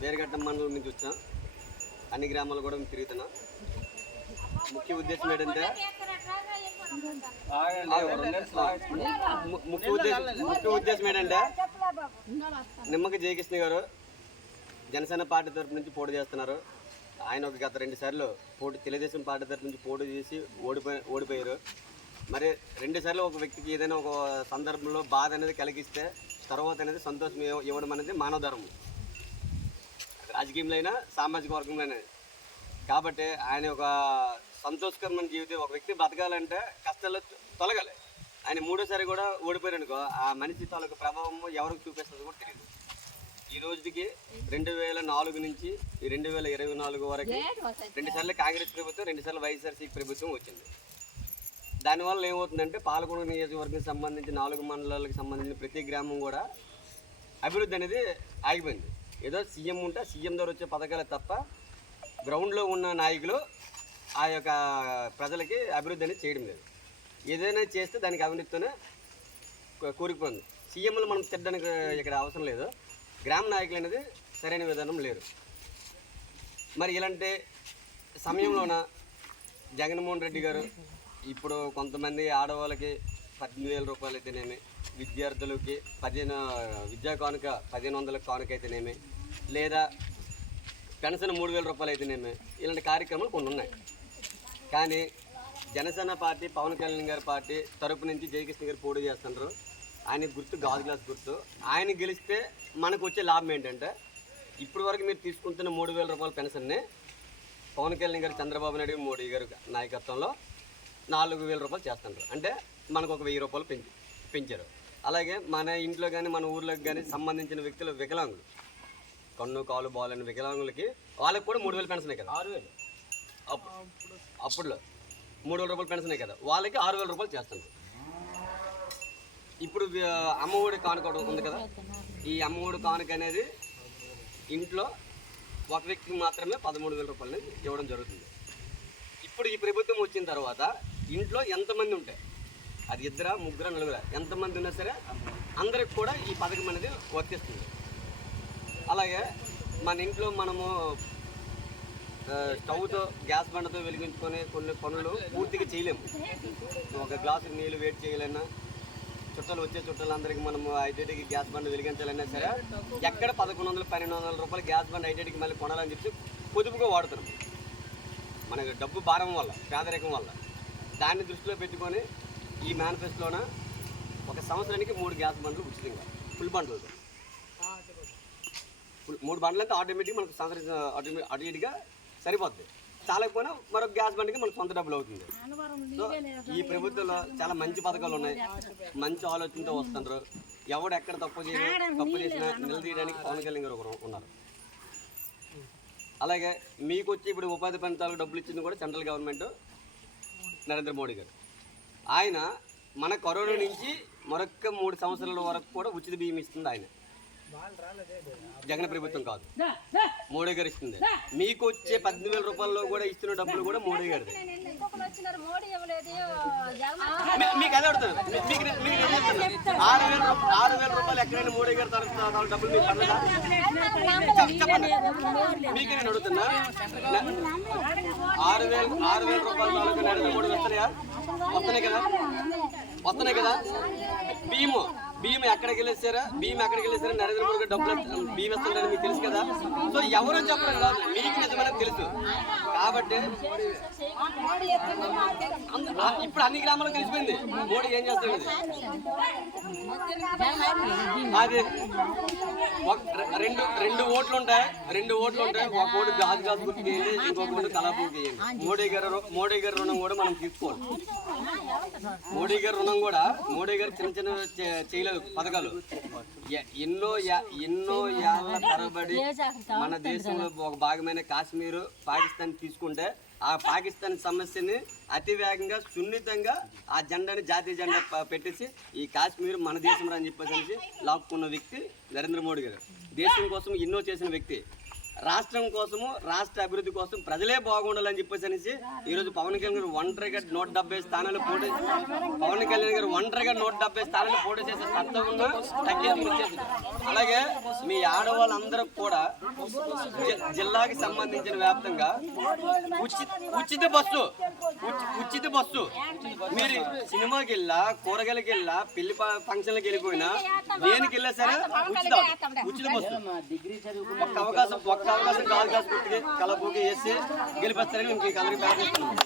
వేరగడ్డ మండలం నుంచి వచ్చాం అన్ని గ్రామాలు కూడా మేము తిరుగుతున్నాం. ముఖ్య ఉద్దేశం ఏంటంటే ముఖ్య ఉద్దేశం ముఖ్య ఉద్దేశం ఏంటంటే నిమ్మక జయకృష్ణ గారు జనసేన పార్టీ తరపు నుంచి పోటీ చేస్తున్నారు. ఆయన ఒక గత రెండు సార్లు పోటీ తెలుగుదేశం పార్టీ తరపు నుంచి పోటీ చేసి ఓడిపోయి ఓడిపోయారు. మరి రెండు సార్లు ఒక వ్యక్తికి ఏదైనా ఒక సందర్భంలో బాధ అనేది కలిగిస్తే తర్వాత అనేది సంతోషం ఇవ్వ- ఇవ్వడం అనేది మానవ ధర్మం. రాజకీయంలో అయినా సామాజిక వర్గంలో కాబట్టి ఆయన ఒక సంతోషకరమైన జీవితం ఒక వ్యక్తి బతకాలంటే కష్టాలు తొలగాలి. ఆయన మూడోసారి కూడా ఓడిపోయారు అనుకో ఆ మనిషి తాలూకు ప్రభావం ఎవరికి చూపిస్తుందో కూడా తెలియదు. ఈ రోజుకి రెండు వేల నాలుగు నుంచి రెండు వేల ఇరవై నాలుగు వరకు రెండు సార్లు కాంగ్రెస్ ప్రభుత్వం రెండు సార్లు వైఎస్ఆర్సీపీ ప్రభుత్వం వచ్చింది. దానివల్ల ఏమవుతుందంటే పాలకొండ నియోజకవర్గం సంబంధించి నాలుగు మండలాలకు సంబంధించిన ప్రతి గ్రామం కూడా అభివృద్ధి అనేది ఆగిపోయింది. ఏదో సీఎం ఉంటే సీఎం ద్వారా వచ్చే పథకాలే తప్ప గ్రౌండ్లో ఉన్న నాయకులు ఆ యొక్క ప్రజలకి అభివృద్ధి అనేది చేయడం లేదు. ఏదైనా చేస్తే దానికి అవినీతితోనే కూ- సీఎంలు మనం తిట్టడానికి ఇక్కడ అవసరం లేదు. గ్రామ నాయకులు అనేది సరైన విధానం లేరు. మరి ఇలాంటి సమయంలోన జగన్మోహన్ రెడ్డి గారు ఇప్పుడు కొంతమంది ఆడవాళ్ళకి పద్దెనిమిది వేల రూపాయలు అయితేనేమి విద్యార్థులకి పదిహేను విద్యా కానుక పదిహేను వందల కానుక అయితేనేమి లేదా పెన్షన్ మూడు వేల రూపాయలు అయితేనేమి ఇలాంటి కార్యక్రమాలు కొన్ని ఉన్నాయి. కానీ జనసేన పార్టీ పవన్ కళ్యాణ్ గారి పార్టీ తరపు నుంచి జయకృష్ణ గారు పోటీ చేస్తున్నారు ఆయన గుర్తు గాజు గ్లాస్ గుర్తు. ఆయన గెలిస్తే మనకు వచ్చే లాభం ఏంటంటే ఇప్పటి వరకు మీరు తీసుకుంటున్న మూడు వేల రూపాయల పెన్షన్ని పవన్ కళ్యాణ్ గారు చంద్రబాబు నాయుడు మోడీ గారి నాయకత్వంలో నాలుగు వేల రూపాయలు చేస్తున్నారు అంటే మనకు ఒక వెయ్యి రూపాయలు పెంచి పెంచారు. అలాగే మన ఇంట్లో కానీ మన ఊర్లోకి కానీ సంబంధించిన వ్యక్తులు వికలాంగులు. కన్ను కాలు బాగాలని వికలాంగులకి వాళ్ళకి కూడా మూడు వేలు పెన్షనే కదా. ఆరు వేలు. అప్పుడులో. మూడు వేల రూపాయలు పెన్షనే కదా. వాళ్ళకి ఆరు వేల రూపాయలు చేస్తున్నారు ఇప్పుడు అమ్మఒడి కానుక ఉంది కదా. ఈ అమ్మఒడి కానుక అనేది ఇంట్లో ఒక వ్యక్తికి మాత్రమే పదమూడు వేల రూపాయలని ఇవ్వడం జరుగుతుంది. ఇప్పుడు ఈ ప్రభుత్వం వచ్చిన తర్వాత ఇంట్లో ఎంతమంది ఉంటాయి అది ఇద్దరా ముగ్గురా నలుగురా? ఎంతమంది ఉన్నా సరే అందరికి కూడా ఈ పథకం అనేది వర్తిస్తుంది. అలాగే మన ఇంట్లో మనము స్టవ్తో గ్యాస్ బండతో వెలిగించుకొని కొన్ని పనులు పూర్తిగా చేయలేము. ఒక గ్లాసు నీళ్ళు వేడి చేయాలన్నా చుట్టాలు వచ్చే చుట్టాలందరికీ మనము ఐటీటీకి గ్యాస్ బండ్ వెలిగించాలన్నా సరే ఎక్కడ పదకొండు వందలు పన్నెండు వందల రూపాయలు గ్యాస్ బండ్ ఐటీటీకి మళ్ళీ కొనాలని చెప్పి పొదుపుగా వాడుతున్నాం. మనకి డబ్బు భారం వల్ల పేదరికం వల్ల. దాన్ని దృష్టిలో పెట్టుకొని ఈ మేనిఫెస్టోన ఒక సంవత్సరానికి మూడు గ్యాస్ బండ్లు ఉచితంగా. ఫుల్ బండ్లు. ఫుల్ మూడు బండ్లు అయితే ఆటోమేటిక్ మనకు సంవత్సరం ఆటోమేటిక్ ఆటోమేటిక్గా సరిపోద్ది. చాలకపోయినా మరొక గ్యాస్ బండికి మనకు సొంత డబ్బులు అవుతుంది. సో ఈ ప్రభుత్వంలో చాలా మంచి పథకాలు ఉన్నాయి. మంచి ఆలోచనతో వస్తున్నారు ఎవడు ఎక్కడ తప్పు చేసినా తప్పు చేసినా నిలదీయడానికి పవన్ కళ్యాణ్ గారు ఒకరు ఉన్నారు. అలాగే మీకు వచ్చి ఇప్పుడు ఉపాధి పని డబ్బులు ఇచ్చింది కూడా సెంట్రల్ గవర్నమెంట్. నరేంద్ర మోడీ గారు. ఆయన మన కరోనా నుంచి మరొక మూడు సంవత్సరాల వరకు కూడా ఉచిత బియ్యం ఇస్తుంది ఆయన. జగన్ ప్రభుత్వం కాదు. మోడీ గారు ఇస్తుంది. మీకు వచ్చే పద్దెనిమిది వేల రూపాయల్లో కూడా ఇస్తున్న డబ్బులు కూడా మోడీ గారిది. మీ- మీకు అదే మీకు నేను- మీకు నేను చెప్తాను. ఆరు వేల ఆరు వేల రూపాయలు ఎక్కడైనా మూడు వేలు తరఫు డబ్బులు మీకు పడలేదా? చెప్పండి మీకు నేను అడుగుతున్నా ఆరు వేలు ఆరు వేల రూపాయలు తాలూకు నరేంద్ర మోడీ వస్తున్నాయా? వస్తున్నాయి కదా? వస్తున్నాయి కదా? భీము. భీమ్ ఎక్కడికి వెళ్ళేసారా? భీమ్ ఎక్కడికి వెళ్ళేసారా? నరేంద్ర మోడీ డబ్బులు భీమ్ ఇస్తున్నారని మీకు తెలుసు కదా? సో ఎవరో చెప్పడం కాదు మీకు నిజమైన తెలుసు. కాబట్టి ఇప్పుడు అన్ని గ్రామాలకు తెలిసిపోయింది మోడీ ఏం చేస్తాడు? అది రెండు రెండు ఓట్లు ఉంటాయి. రెండు ఓట్లు ఉంటాయి. ఒక ఓటు గాజు గాజు గుర్తు చేయండి ఇంకొక ఓటు కలాపం చేయండి. మోడీ గారు రు- మోడీ గారి రుణం కూడా మనం తీసుకోవాలి. మోడీ గారి రుణం కూడా మోడీ గారు చిన్న చిన్న చేయలేదు లేదు పథకాలు. ఎ- ఎన్నో ఎన్నో ఏళ్ళ తరబడి మన దేశంలో ఒక భాగమైన కాశ్మీర్ పాకిస్తాన్ తీసుకుంటే ఆ పాకిస్తాన్ సమస్యని అతి వేగంగా సున్నితంగా ఆ జెండాని జాతీయ జెండా పెట్టేసి ఈ కాశ్మీర్ మన దేశం అని చెప్పేసి లాక్కున్న వ్యక్తి నరేంద్ర మోడీ గారు. దేశం కోసం ఎన్నో చేసిన వ్యక్తి. రాష్ట్రం కోసము రాష్ట్ర అభివృద్ధి కోసం ప్రజలే బాగుండాలని చెప్పేసి అనేసి ఈరోజు పవన్ కళ్యాణ్ గారు ఒంటరిగా నూట డెబ్బై స్థానాలు పోటీ పవన్ కళ్యాణ్ గారు ఒంటరిగా నూట డెబ్బై స్థానాలు పోటీ చేసే సత్తా ఉన్న తగ్గించుకుని అలాగే మీ ఆడవాళ్ళందరూ కూడా జిల్లాకి సంబంధించిన వ్యాప్తంగా ఉచిత ఉచిత బస్సు ఉచిత బస్సు. మీరు సినిమాకి వెళ్ళా కూరగాయలకి వెళ్ళా పెళ్ళి ఫంక్షన్లకు వెళ్ళిపోయినా దేనికి వెళ్ళా సరే ఉచిత ఉచిత బస్సు. ఒక్క అవకాశం ఒక్క అవకాశం కాలు కాసు గుర్తుకి కలపూకి వేసి గెలిపిస్తారని మేము అందరికీ ప్రార్థిస్తున్నాం.